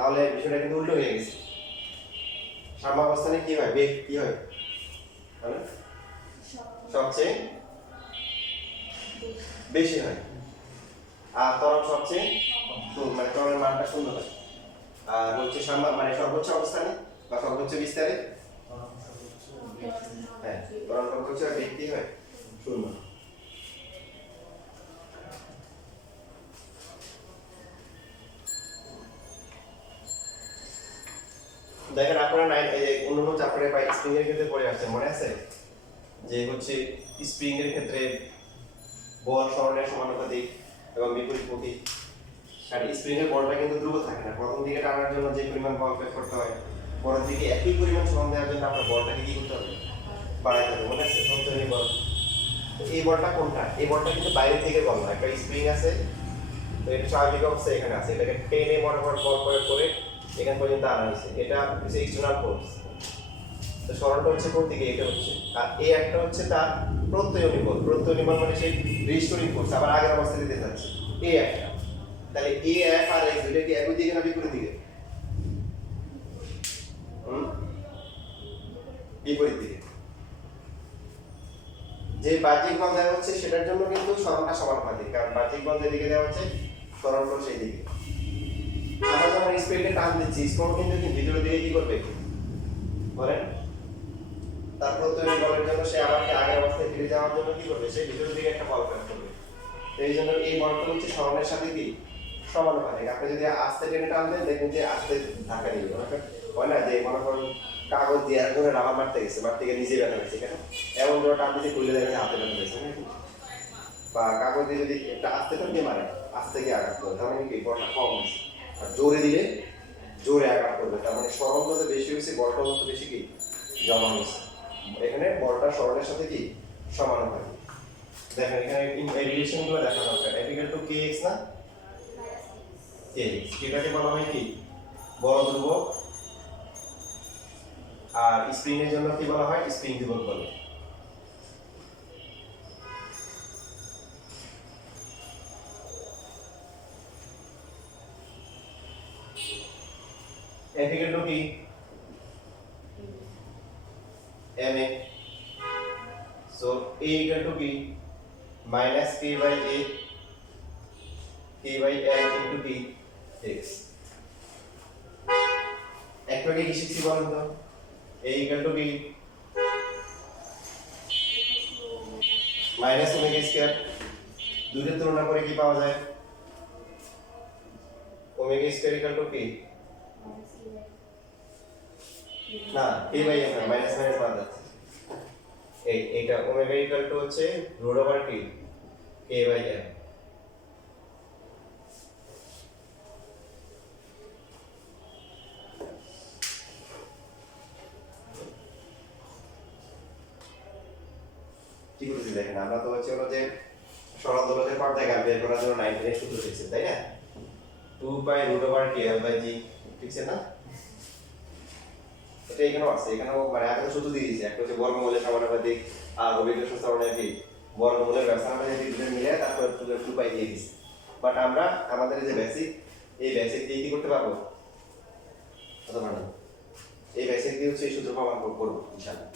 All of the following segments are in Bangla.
তাহলে বিষয়টা কিন্তু উল্টো হয়ে গেছে। সাম্যাবস্থানে কি হয়? বেগ কি হয়? মানে সবচেয়ে বেশি হয়, আর ত্বরণ সবচেয়ে মানে ত্বরণের মানটা শূন্য হয়। আর হচ্ছে মানে সর্বোচ্চ অবস্থানে বা সর্বোচ্চ বিস্তারে হ্যাঁ ত্বরণ সর্বোচ্চ বেগ কি হয়? শূন্য। দেখেন আপনারা অন্যান্য চ্যাপ্টারে বা স্প্রিং এর ক্ষেত্রে পড়ে আসছে, মনে আছে যে হচ্ছে স্প্রিং এর ক্ষেত্রে বল সরণের সমানুপাতিক এবং বিপরীতমুখী। আর স্প্রিং এর বলটা কিন্তু ধ্রুব থাকে না, প্রথম দিকে টানার জন্য যে পরিমাণ বল প্রয়োগ করতে হয় পরের দিকে একই পরিমাণ সরণ দেওয়ার জন্য আপনার বলটাকে কি করতে হবে? বাড়াইতে হবে। মনে আছে সঞ্চয়ী বল। তো এই বলটা কোনটা? এই বলটা কিন্তু বাইরের দিকে বল না, একটা স্প্রিং আছে, তো এটা স্বাভাবিক অবস্থায় এখানে আছে, এটাকে টেনে বল প্রয়োগ করে এখান পর্যন্ত আনা হয়েছে, এটা হচ্ছে এক্সটার্নাল ফোর্স। তো সরণটা হচ্ছে কোন দিকে? এটা হচ্ছে। আর এই একটা হচ্ছে তার প্রত্যয়নী বল। প্রত্যয়নী বল মানে সেই রিস্টোরিং ফোর্স, আবার আগের অবস্থায় দিতে যাচ্ছে। এই একটা, তাহলে এ এফ আর এক্স এটা কি একই দিকে না বিপরীত দিকে? বিপরীত দিকে। যে বাহ্যিক বল দেওয়া হচ্ছে সেটার জন্য কিন্তু সরণটা সমানুপাতিক, কারণ বাহ্যিক বল যেদিকে দেওয়া হচ্ছে সরণটা সেই দিকে। আমরা যখন স্প্রিংকে টান দিচ্ছি স্প্রিং কিন্তু ভিতরের দিকে কি করবে বলেন? তার প্রত্যয়ী বলের জন্য সে আবার আগের অবস্থায় ফিরে যাওয়ার জন্য কি করবে? সে ভিতরের দিকে একটা বল প্রয়োগ করবে। এই জন্য এই বলটা হচ্ছে সরণের সাথে কি সমানুপাতিক। আপনি যদি আস্তে টেনে টান দেন দেখবেন যে আস্তে ধাক্কা দিবে, হয় না? যে মনে করেন কাগজ দিয়ে একজনে রাবার মারতে গেছে, মারতে গিয়ে নিজে ব্যথা পেয়েছে, কেন? এমন করে টান দিতে খুলে দেখেন হাতে ব্যথা পেয়েছে নাকি? বা কাগজ দিয়ে যদি একটা আস্তে টান দিয়ে মারে, আস্তে গিয়ে আঘাত করবে, তার মানে কি বলটা কম হয়েছে। আর জোরে দিলে জোরে আঘাত করবে, তার মানে সরণ যত বেশি হয়েছে বলটা তত বেশি কি জমা হয়েছে। এখানে বলটা সরণের সাথে কি সমানুপাতিক। দেখেন এখানে এই রিলেশনগুলো দেখা দরকার। f = kx না kx, এটাকে বলা হয় কি বল ধ্রুবক, আর স্প্রিং এর জন্য কি বলা হয়? স্প্রিং ধ্রুবক বলে। f = কি ma, so a = কি minus k by a k by l into t x। একটু আগে কি শিখছি বলেন তো? a = কি মাইনাস ওমেগা স্কয়ার। দুইটা তুলনা করে কি পাওয়া যায়? ওমেগা স্কয়ার = কি না k by m, minus minus বাদ যাচ্ছে। এইটা ওমেগা হচ্ছে রুট ওভার কি k by m। ঠিক আছে, দেখেন আমরা তো হচ্ছে হলো যে সরল দোলকের পর্যায়কাল বের করার জন্য 19 এর সূত্র শিখছি, তাই না? 2 pie root over k l by g, ঠিক আছে না? এটা এখানেও আছে, এখানেও মানে আগে তো সূত্র দিয়ে দিয়েছি, একটা হচ্ছে বর্গমূলের সমানুপাতিক আর অভিকর্ষ সরণের কি বর্গমূলের ব্যবস্থা আমরা যদি দুটো মিলে তারপর 2 পাই দিয়ে দিয়েছি। বাট আমরা আমাদের যে বেসিক, এই বেসিক দিয়ে কি করতে পারবো? অথবা না, এই বেসিক দিয়ে হচ্ছে এই সূত্র প্রমাণ করব ইনশাআল্লাহ।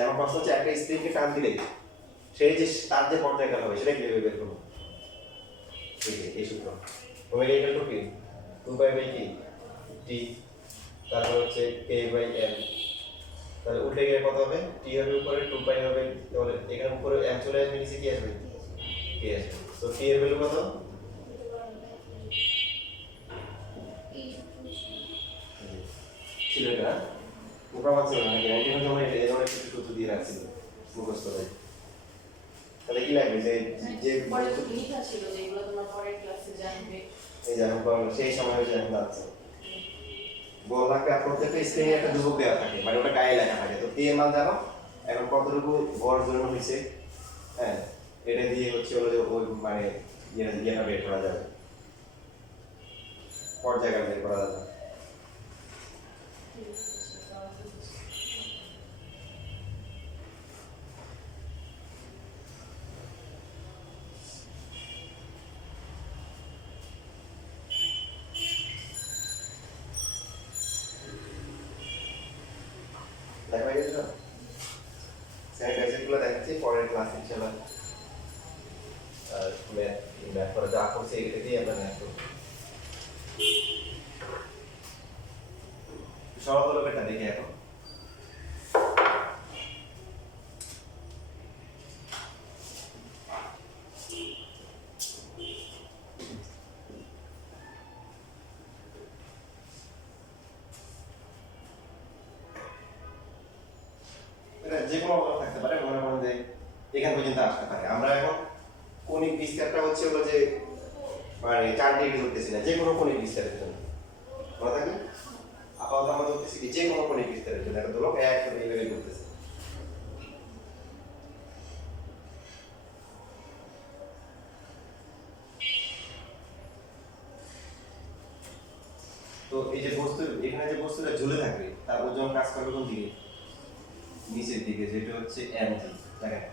এখন প্রশ্ন হচ্ছে একটা স্প্রিংকে টান দিলে সেই যে তার যে পর্যায়কাল হবে সেটা কিভাবে বের করব? এই সূত্র ওমেগা = কি 2 পাই বাই কি t, তারপর হচ্ছে k বাই l, তাহলে উল্টে গিয়ে কত হবে? t হবে উপরে, 2 পাই হবে, তাহলে এখানে উপরে m চলে আসবে, নিচে কি আসবে? k আসবে। তো t এর ভ্যালু কত? ছিল এটা প্রমাণ ছিল নাকি? এখানে তোমরা এই ধরনের কিছু সূত্র দিয়ে রাখছিল মুখস্থ করে। তাহলে কি লাগবে যে যে পরে তো লেখা ছিল যেগুলো তোমরা পরের ক্লাসে জানবে, এই যে সেই সময় হচ্ছে এখন যাচ্ছে বল রাখবে, প্রত্যেকটা স্ক্রিনে একটা ধ্রুবক দেওয়া থাকে, মানে ওটা গায়ে লেখা থাকে। তো কে মান জানো এখন কতটুকু ভর জন্য হয়েছে, হ্যাঁ এটা দিয়ে হচ্ছে হলো যে ওই মানে ইয়েটা বের করা যাবে, পর্যায়কাল বের করা যাবে। ক্লাস ইনশাআল্লাহ ম্যাথ করে যা করছে এটা দিয়ে আমরা ম্যাথ করব। সরলরেখাটা দেখি এখন। এটা যে কোনো অবস্থা থাকতে পারে, মনে করেন যে এখান পর্যন্ত আসতে পারে। আমরা এখন কৌণিক বিস্তারটা হচ্ছে হলো যে মানে 4 ডিগ্রি ধরতেছি না, যে কোনো কৌণিক বিস্তারের জন্য মনে থাকবে। আপাতত আমরা ধরতেছি কি যে কোনো কৌণিক বিস্তারের জন্য একটা দোলক একসাথে এইভাবে ঘুরতেছে। তো এই যে বস্তু, এখানে যে বস্তুটা ঝুলে থাকবে তার ওজন কাজ করবে কোন দিকে? নিচের দিকে, যেটা হচ্ছে mg। দেখেন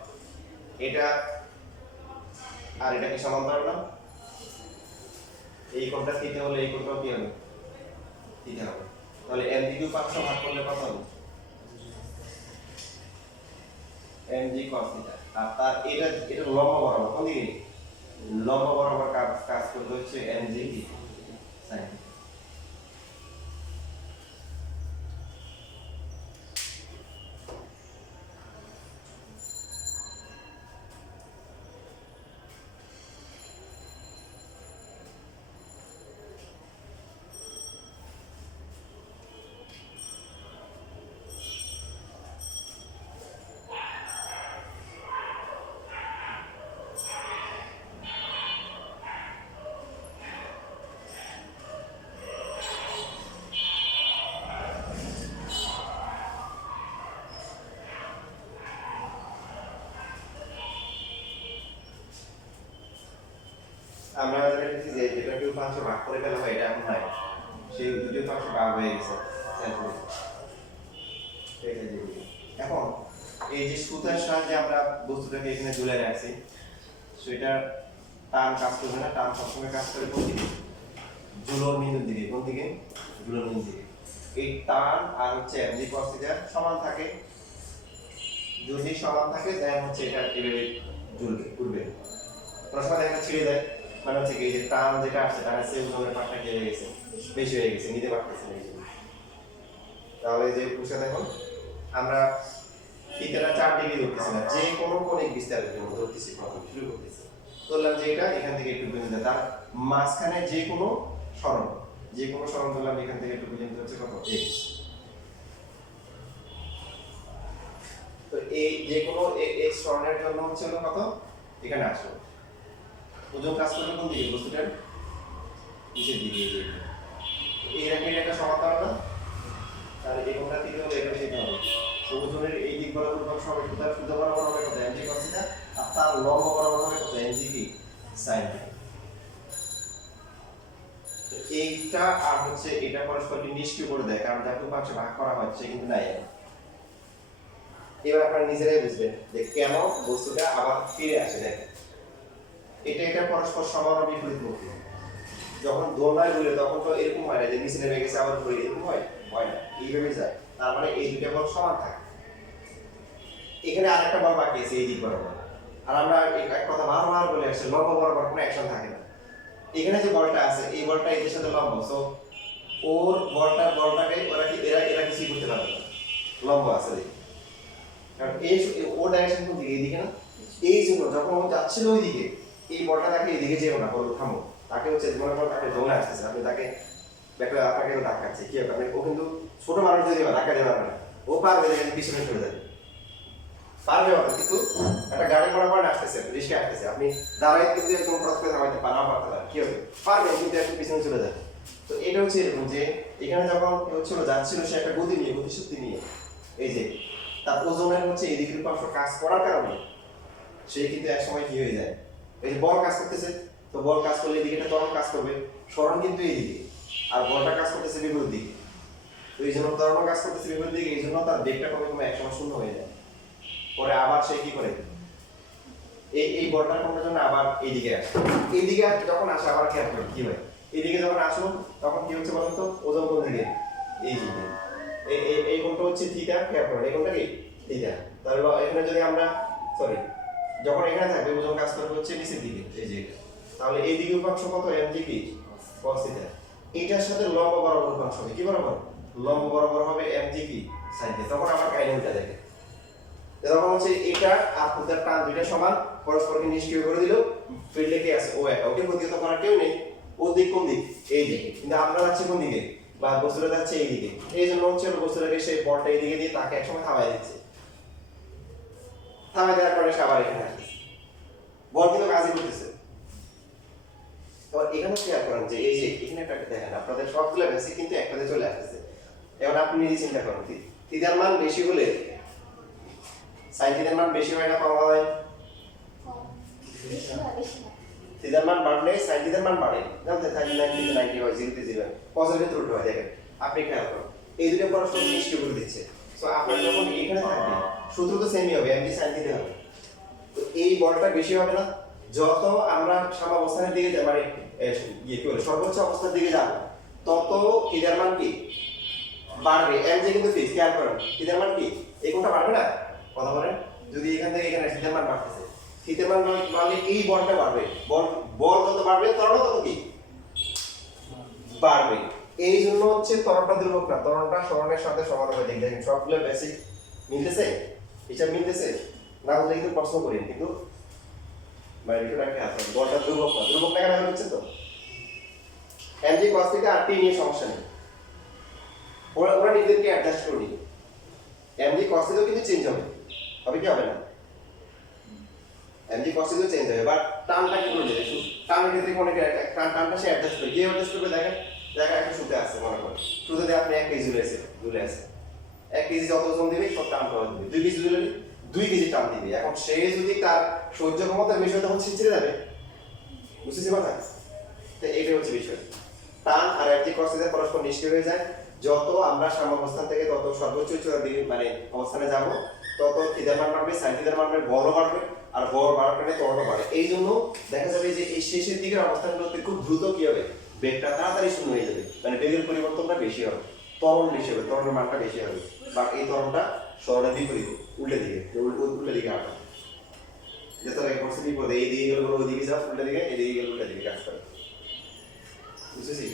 এটা আর এটা কি সমান্তরাল না? এই কোণটা থিটা হলে এই কোণটাও কি হবে? থিটা হবে। তাহলে mg কে 500 ভাগ করলে কত হবে? mg cos theta. আর তার এটা লম্ব বরাবর কোন দিকে? লম্ব বরাবর কাজ করবে হচ্ছে mg কি sin থিটা। আমরা দেখেছি যে যেটাকে উপাংশ ভাগ করে ফেলা হয়, এটা এখন নাই, সেই দুটো উপাংশ ভাগ হয়ে গেছে। এখন এই যে সুতার সাহায্যে আমরা বস্তুটাকে এখানে ঝুলে রাখছি, সেটা টান কাজ করবে না, টান সবসময় কাজ করে কোন দিকে? ঝুলন বিন্দুর দিকে। কোন দিকে? ঝুলন বিন্দুর দিকে। এই টান আর হচ্ছে mg cos থিটা সমান থাকে, যদি সমান থাকে তাহলে হচ্ছে এটা এভাবে ঝুলবে, ঘুরবে। প্রশ্ন দেখা ছিঁড়ে যায়, মানে হচ্ছে এই যে টান যেটা আসছে, টানের চেয়ে ওজনের পার্টটা কি হয়ে গেছে? বেশি হয়ে গেছে, নিতে পারতেছে না। তাহলে যে বুঝতে দেখো, আমরা থিটাটা 4 ডিগ্রি ধরতেছি না, যে কোনো কৌণিক বিস্তারের জন্য ধরতেছি। প্রথম শুরু করতেছি, ধরলাম যে এটা এখান থেকে একটু পর্যন্ত, তার মাঝখানে যে কোনো সরণ, যে কোনো সরণ ধরলাম এখান থেকে একটু পর্যন্ত হচ্ছে কত? x। তো এই যে কোনো x সরণের জন্য হচ্ছে হলো কত? এখানে আসলো ওজন কাজ করবে কোন দিকে? বস্তুটার নিচের দিকে। এই রেখাটা একটা সমান্তরাল না, তাহলে এই কোণটা থেকে হলে এটা ঠিক হবে। তো ওজনের এই দিক বরাবর কোণ সমান, সুতরাং সুতা বরাবর হবে কত? mg cos theta. আর তার লম্ব বরাবর হবে কত? mg কি sin থিটা। তো এইটা আর হচ্ছে এটা পরস্পরকে নিষ্ক্রিয় করে দেয়, কারণ যাকে উপাংশে ভাগ করা হয় সে কিন্তু নাই। এবার আপনারা নিজেরাই বুঝবেন যে কেন বস্তুটা আবার ফিরে আসে। দেখেন এটা পরস্পর সমান আর বিপরীত মুখী। যখন দোলনায় ঘুরে তখন তো এরকম হয় না যে নিচে নেমে গেছে আবার ঘুরে, এরকম হয় না, এইভাবে যায়। তার মানে এই দুটো বল সমান থাকে। এখানে আরেকটা বল বাকি আছে এই দিক বরাবর, আর আমরা এক কথা বারবার বলে আসছি, লম্ব বরাবর কোনো অ্যাকশন থাকে না। এখানে যে বলটা আছে এই বলটা এর সাথে লম্ব, সো ওর বলটাকে ওরা কি এরা কিছুই করতে পারবে না, লম্ব আছে দেখি। কারণ এই ও ডাইরেকশন কোন দিকে? এইদিকে না। এই জন্য যখন ও যাচ্ছিল ওইদিকে, এই বলটা তাকে এইদিকে যেও না, বলো থামো। তাকে হচ্ছে মনে করো তাকে দৌড়ে আসতেছে, আপনি তাকে আপনাকে ধাক্কাচ্ছে, কি হবে? ও কিন্তু ছোট মানুষ যদি ধাক্কা দিতে পারবে না, ও পারবে যে পিছনে চলে যাবে, পারবে ওটা। কিন্তু একটা গাড়ি মনে করেন আসতেছে, রিস্কে আসতেছে, আপনি দাঁড়াই কিন্তু একদম প্রত্যেক থামাইতে পারবে না, কি হবে? পারবে, কিন্তু একটু পিছনে চলে যাবে। তো এটা হচ্ছে এরকম যে এখানে যখন হচ্ছিল যাচ্ছিল সে একটা গতি নিয়ে, গতিশক্তি নিয়ে, এই যে তার ওজনের হচ্ছে এই দিকের পাশ কাজ করার কারণে সে কিন্তু এক সময় কি হয়ে যায়, এই যে বল কাজ করতেছে, তো বল কাজ করলে এদিকে একটা ত্বরণ কাজ করবে, সরণ কিন্তু এইদিকে, আর বলটা কাজ করতেছে বিপরীত দিকে। তো এই জন্য ত্বরণ কাজ করতেছে বিপরীত দিকে, এই জন্য তার বেগটা কমে কমে একসময় শূন্য হয়ে যায়। পরে আবার সে কি করে, এই বলটার কমার জন্য আবার এইদিকে আসে। এইদিকে যখন আসে আবার খেয়াল করে কি হয়, এইদিকে যখন আসলো তখন কি হচ্ছে বলতো? ওজন কোন দিকে? এই দিকে। এই কোণটা হচ্ছে থিটা, খেয়াল করেন এই কোণটা কি? থিটা। তাহলে এখানে যদি আমরা যখন এখানে থাকবে ওজন কাজ করবে হচ্ছে নিচের দিকে এই যে, তাহলে এই দিকে উপাংশ কত mg কি cos থিটা, এইটার সাথে লম্ব বরাবর উপাংশ হবে কি বরাবর, লম্ব বরাবর হবে mg কি sin থিটা। তখন আমার কাহিনীটা দেখে তখন হচ্ছে এটা আর থিটার টান দুইটা সমান, পরস্পরকে নিষ্ক্রিয় করে দিল, ফিল্ডে কি আছে ও একা, ওকে প্রতিহত করার কেউ নেই। ও দিক কোন দিক, এই দিকে, কিন্তু আমরা যাচ্ছি কোন দিকে, বা বস্তুটা যাচ্ছে এই দিকে, এই জন্য হচ্ছে বস্তুটাকে সেই বলটা এই দিকে দিয়ে তাকে একসময় থামাই দিচ্ছে, থামাই দেওয়ার পরে সে আবার এখানে আসছে, বল কিন্তু কাজই করতেছে। তো এখানে খেয়াল করেন যে এই যে এখানে একটা দেখেন আপনাদের সবগুলো বেসিক কিন্তু একটাতে চলে আসছে। এবার আপনি নিজে চিন্তা করুন, থিটার মান বেশি হলে sin থিটার মান বেশি হয় না কম হয়, থিটার মান বাড়লে sin থিটার মান বাড়ে, জানতে 39 90 হয় 0 তে 0 হয়, cos এর ক্ষেত্রে উল্টো হয়। দেখেন আপনি খেয়াল করুন এই দুটো পরস্পর নিষ্ক্রিয় করে দিচ্ছে, সো আপনার যখন এখানে থাকবে সূত্র তো সেমই হবে, mg sin থিটা হবে। তো এই বলটা বেশি হবে না, যত আমরা সাম্যাবস্থানের দিকে মানে কি বলে সর্বোচ্চ অবস্থার দিকে যাব তত থিটার মান কি বাড়বে, mg কিন্তু ফিক্স, খেয়াল করেন থিটার মান কি এই কোণটা বাড়বে না, কথা বলেন, যদি এখান থেকে এখানে থিটার মান বাড়তেছে, থিটার মান বাড়লে এই বলটা বাড়বে, বল যত বাড়বে ত্বরণ তত কি বাড়বে। এই জন্য হচ্ছে ত্বরণটা দুর্বল না, ত্বরণটা সরণের সাথে সমান হবে। দেখেন সবগুলো বেসিক মিলতেছে, হিসাব মিলতেছে না, বললে কিন্তু প্রশ্ন করি কিন্তু মানে বিষয়টা কি আছে, বলটা দুর্বল না, দুর্বল না কেন হচ্ছে তো mg cos থিটা আর t নিয়ে সমস্যা নেই, ওরা নিজেদেরকে অ্যাডজাস্ট করে নিবে। mg cos থিটা কিন্তু চেঞ্জ হবে, হবে কি হবে না, mg cos থিটা চেঞ্জ হবে, বাট টানটা কি করে নেবে, টানের ক্ষেত্রে কোন টানটা সে অ্যাডজাস্ট করে, কি অ্যাডজাস্ট করবে দেখেন, দেখা একটা সুতে আছে মনে করেন, সুতে আপনি 1 কেজি ঝুলে আছে 1 কেজি যত ওজন দিবে সব টান করে দিবে, 2 কেজি ঝুলে 2 কেজি টান দিবে। এখন সে যদি তার সহ্য ক্ষমতার বিষয় তখন ছিঁচড়ে যাবে, বুঝতেছি কথা, তো এইটাই হচ্ছে বিষয়। টান আর mg cos থিটা পরস্পর নিষ্ক্রিয় হয়ে যায়, যত আমরা সাম্যাবস্থান থেকে তত সর্বোচ্চ চূড়ার দিকে মানে অবস্থানে যাব তত থিটার মান বাড়বে, sin থিটার মান বড় বাড়বে, আর বড় বাড়ার কারণে ত্বরণ বাড়ে। এই জন্য দেখা যাবে যে এই শেষের দিকের অবস্থানগুলোতে খুব দ্রুত কি হবে, বেগটা তাড়াতাড়ি শূন্য হয়ে যাবে, মানে বেগের পরিবর্তনটা বেশি হবে, ত্বরণ বেশি হবে, ত্বরণের মানটা বেশি হবে, বা এই ত্বরণটা সরণের বিপরীত উল্টে দিকে, উল্টে দিকে হাঁটা, যেটা লাগে করছে বিপদে, এই দিকে গেলে ওই দিকে যাও, উল্টে দিকে, এই দিকে গেলে উল্টে দিকে কাজ করে, বুঝেছি?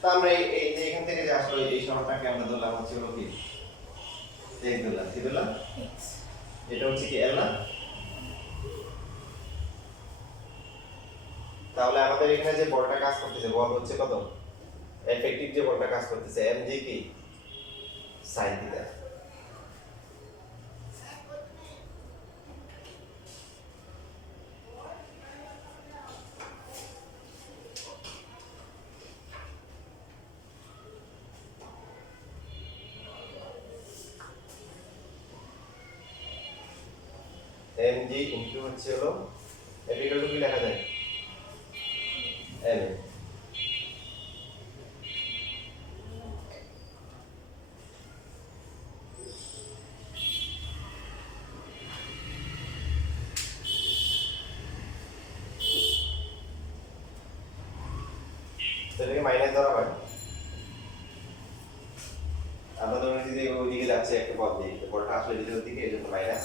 তো আমরা এই যে এখান থেকে যে আসলে এই সরণটাকে আমরা ধরলাম হচ্ছে হলো কি এক ধরলাম, কি ধরলাম, এটা হচ্ছে কি এল না, তাহলে আমাদের এখানে যে বলটা কাজ করতেছে, বল হচ্ছে কত, এফেক্টিভ যে বলটা কাজ করতেছে mg কি sin থিটা। mg ইনটু হচ্ছে হলো f ইকুয়াল টু কি লেখা যায়, m, সেটাকে মাইনাস ধরা হয়, আমরা ধরুন যদি ওইদিকে যাচ্ছে একটা পথ দিয়ে, বলটা আসলে ভিতরের দিকে, এই জন্য মাইনাস।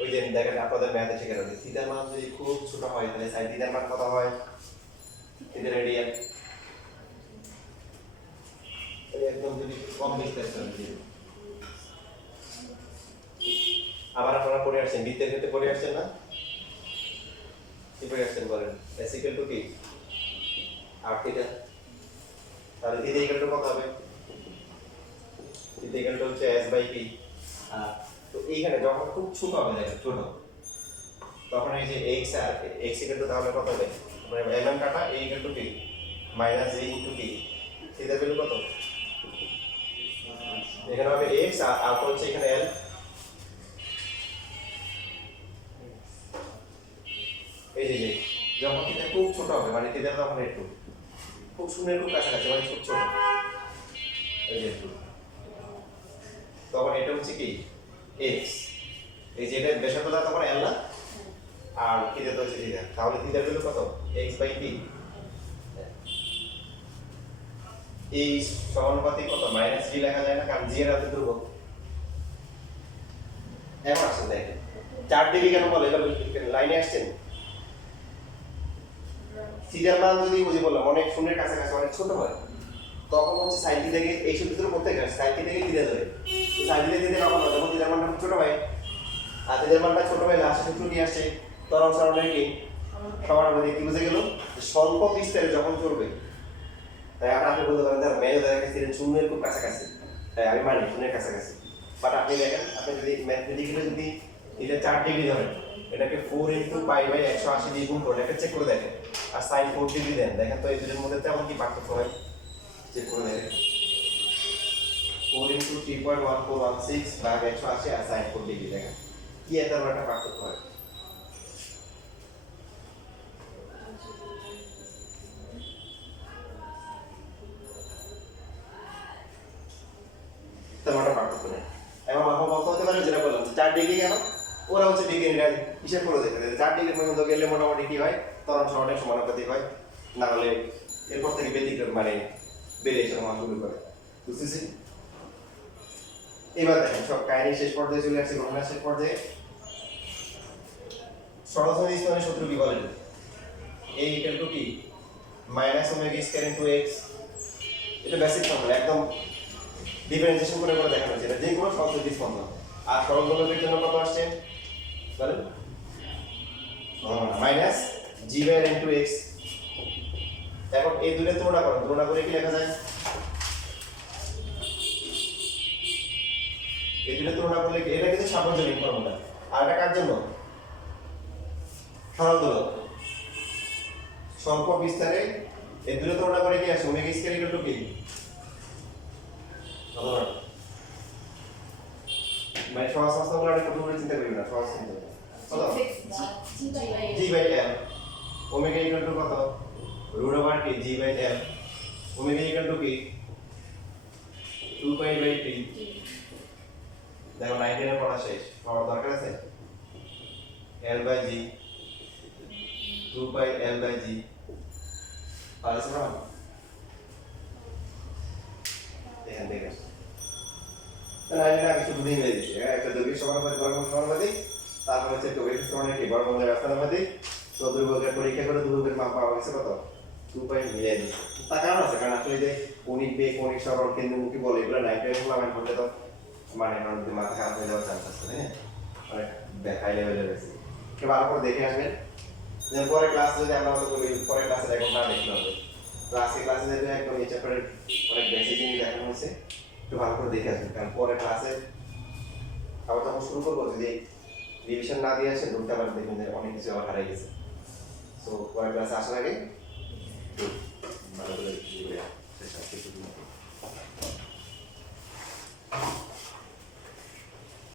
ওই যে দেখেন আপনাদের ম্যাথে শেখানো যে থিটার মান যদি খুব ছোট হয় তাহলে sin থিটার মান কত হয়, থিটা রেডিয়ান, একদম যদি কম ডিসটেন্স হয়, আবার আপনারা পড়ে আসছেন বৃত্তের ক্ষেত্রে পড়ে আসছেন না, কি পড়ে আসছেন বলেন, s ইকুয়াল টু কি r থিটা, তাহলে থিটা ইকুয়াল টু কত হবে, থিটা ইকুয়াল টু হচ্ছে s বাই p, তো এইখানে যখন খুব ছোট হবে, দেখেন ছোট, তখন এই যে x আর x ইকুয়াল টু তাহলে কত হবে, মানে mm কাটা a ইকুয়াল টু কি minus a into p, theta value কত, এখানে হবে x আর হচ্ছে এখানে l, এই যে যখন থিটা খুব ছোট হবে মানে থিটা তখন একটু খুব শূন্যের খুব কাছাকাছি, মানে খুব ছোট, এই যে তখন এটা হচ্ছে কি x, এই যে এটা ব্যাসার্ধটা তখন l না, আর থিটা তো হচ্ছে থিটা, তাহলে থিটার ভ্যালু কত x বাই p। এই সমানুপাতিক কত মাইনাস g লেখা যায় না, কারণ g এর হাতে ধ্রুবক। এখন আসেন দেখেন 4 ডিগ্রি কেন বলে, এটা লাইনে আসছেন। থিটার মান যদি বুঝি বললাম অনেক শূন্যের কাছাকাছি অনেক ছোট হয়, তখন হচ্ছে সাইন থিটা থেকে এই সূত্র করতে গেলে সাইন থিটা থেকে থিটা ধরে সাইন থিটা থেকে কখন হয় যখন থিটার মানটা ছোট হয়, আর থিটার মানটা ছোট হয়ে লাস্ট সূত্র নিয়ে আসছে ত্বরণ সরণের কি সমানুপাতিক। কি বুঝে গেল স্বল্প বিস্তারে যখন চলবে, তাই আপনি বলতে পারেন তার মেজর দেখা গেছে শূন্যের খুব কাছাকাছি, তাই আমি মানি শূন্যের কাছাকাছি। বাট আপনি দেখেন আপনি যদি ম্যাথমেটিক্যালি যদি এটা 4 ডিগ্রি ধরেন, এটাকে 4 ইনটু পাই বাই 180 দিয়ে গুণ করে চেক করে দেখেন, আর sin 4 ডিগ্রি দেন, দেখেন তো এই দুটোর মধ্যে তেমন কি পার্থক্য হয়, চেক করে দেখেন। 4 ইনটু 3.1416 ভাগ 180 আর sin 4 ডিগ্রি, দেখেন কি এত বড় একটা পার্থক্য হয়। তেমন একটা পার্থক্য নেই। এবং এখন বলতে হতে পারে যেটা বললাম 4 ডিগ্রি কেন, ওরা হচ্ছে বিজ্ঞানীরা হিসাব করে দেখে 4 ডিগ্রি পর্যন্ত গেলে মোটামুটি কি হয় ত্বরণ সরণের সমানুপাতিক হয়, না হলে এরপর থেকে ব্যতিক্রম মানে ভেরিয়েশন হওয়া শুরু করে। বুঝতেছি? এবার দেখেন সব কাহিনী শেষ পর্যায়ে চলে আসছে, গণনা শেষ পর্যায়ে। সরলসরল স্তরের সূত্র কি বলেন? a ইকুয়াল টু কি minus omega square into x। এটা বেসিক ফর্মুলা, একদম ডিফারেন্সিয়েশন করে করে দেখানো হচ্ছে, এটা যে কোনো সহজ স্পন্দন। আর সরল গোলকের জন্য কত আসছে বলেন? Minus g by into x। এখন এই দুটো তুলনা করুন, তুলনা করে কি লেখা যায়? এই দুটো তুলনা করলে কি এটা কিন্তু সার্বজনীন ফর্মুলা, আর এটা কার জন্য? সরল দোলক। স্বল্প বিস্তারে এই দুটো তুলনা করে কি আসে? ওমেগা স্কয়ার ইকুয়াল টু কি? মানে সহজ সংখ্যাগুলো আর কত করে চিন্তা করি না, সহজ চিন্তা কত? g by l। Omega equal to কত? রুট ওভার কি g by l। Omega equal to কি 2 পাই বাই t। দেখো 19 এর পড়া শেষ, পড়ার দরকার আছে? l by g 2 pi l by g পারছ না? দেখেন দেখেন তাহলে আমি না কিছু বুঝিয়ে দিয়েছি, একটা দৈর্ঘ্য সমানুপাতিক বর্গমূল সমানুপাতিক, তারপর হচ্ছে দৈর্ঘ্য সমানুপাতিক কি বর্গমূলের ব্যস্তানুপাতিক। তো দুর্বর্গের পরীক্ষা করে দুর্বর্গের মাপ পাওয়া গেছে কত? 2 পাই মিলিয়ে দিচ্ছে। তার কারণ আছে, কারণ আসলে যে কৌণিক বেগ কৌণিক সরল কেন্দ্রমুখী বল এগুলো 90 এর করলে তো মানে কারণ মাথা খারাপ হয়ে যাওয়ার চান্স আছে, হ্যাঁ অনেক হাই লেভেলের আছে। একটু ভালো করে দেখে আসবেন, যেন পরে ক্লাস যদি আমরা হয়তো করি পরে ক্লাসে রেকর্ড না দেখতে হবে। তো আজকে ক্লাসে যেহেতু একদম এই চ্যাপ্টারের অনেক বেসিক জিনিস দেখানো হয়েছে, একটু ভালো করে দেখে আসবেন, কারণ পরে ক্লাসে আবার যখন শুরু করবো যদি রিভিশন না দিয়ে আসেন ঢুকতে আবার দেখবেন যে অনেক কিছু আবার হারাই গেছে। সো পরে ক্লাসে আসার আগে ভালো করে শেষ